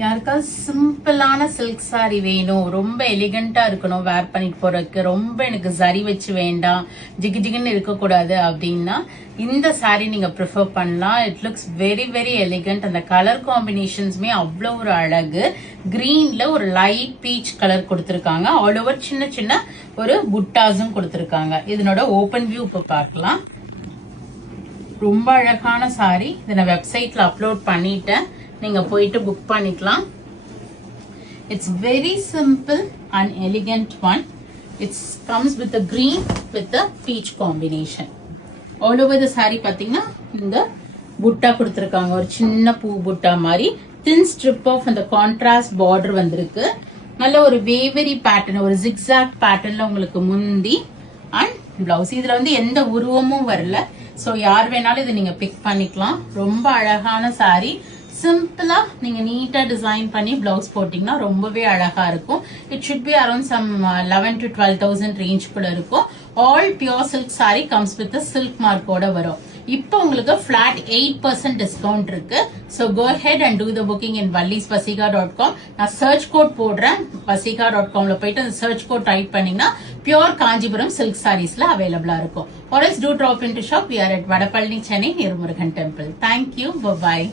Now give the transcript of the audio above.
யாருக்காவது சிம்பிளான silk sorry வேணும், ரொம்ப எலிகண்டா இருக்கணும், வேர் பண்ணிட்டு போறதுக்கு, ரொம்ப எனக்கு சரி வச்சு வேண்டாம், ஜிகு ஜிகுன்னு இருக்கக்கூடாது அப்படின்னா இந்த சாரி நீங்க ப்ரிஃபர் பண்ணலாம். It looks very very elegant. அந்த கலர் காம்பினேஷன்ஸுமே அவ்வளோ ஒரு அழகு. கிரீன்ல ஒரு லைட் பீச் கலர் கொடுத்துருக்காங்க. ஆல் ஓவர் சின்ன சின்ன ஒரு புட்டாஸும் கொடுத்துருக்காங்க. இதனோட ஓபன் வியூ இப்போ பார்க்கலாம். ரொம்ப அழகான சாரி. இதை நான் வெப்சைட்ல அப்லோட் பண்ணிட்டேன், நீங்க போயிட்டு புக் பண்ணிக்கலாம். It's very simple and elegant one. It's comes with green with beach combination. All over the sorry பாத்தீங்கன்னா இந்த புட்டா கொடுத்துருக்காங்க, ஒரு சின்ன பூ புட்டா மாதிரி. தின் ஸ்ட்ரிப் ஆஃப் அந்த கான்ட்ராஸ்ட் பார்டர் வந்திருக்கு. நல்ல ஒரு வேவரி பேட்டர்ன், ஒரு ஜிக்ஸாக் பேட்டர்ன்ல உங்களுக்கு முந்தி அண்ட் பிளவுஸ். இதுல வந்து எந்த உருவமும் வரல, சோ யார் வேணாலும் இதை நீங்க பிக் பண்ணிக்கலாம். ரொம்ப அழகான சாரி. சிம்பிளா நீங்க நீட்டா டிசைன் பண்ணி பிளவுஸ் போட்டீங்கன்னா ரொம்பவே அழகா இருக்கும். It should be around some 11 to 12,000 ரேஞ்சுக்குள்ள இருக்கும். All pure silk sari comes with silk மார்க்கோட வரும். இப்போ உங்களுக்கு flat 8% டிஸ்கவுண்ட் இருக்கு. So go ahead and do the booking in vallisvasiga.com. நான் சர்ச் கோட் போடுறேன். vasiga.comல போயிட்டு அந்த சர்ச் கோட் டைப் பண்ணீங்கன்னா பியூர் காஞ்சிபுரம் சில்க் சாரீஸ்ல அவைலபிளா இருக்கும். Or else do drop into shop. We are at Vadapalani, Chennai, near Murugan Temple. Thank you. Bye bye.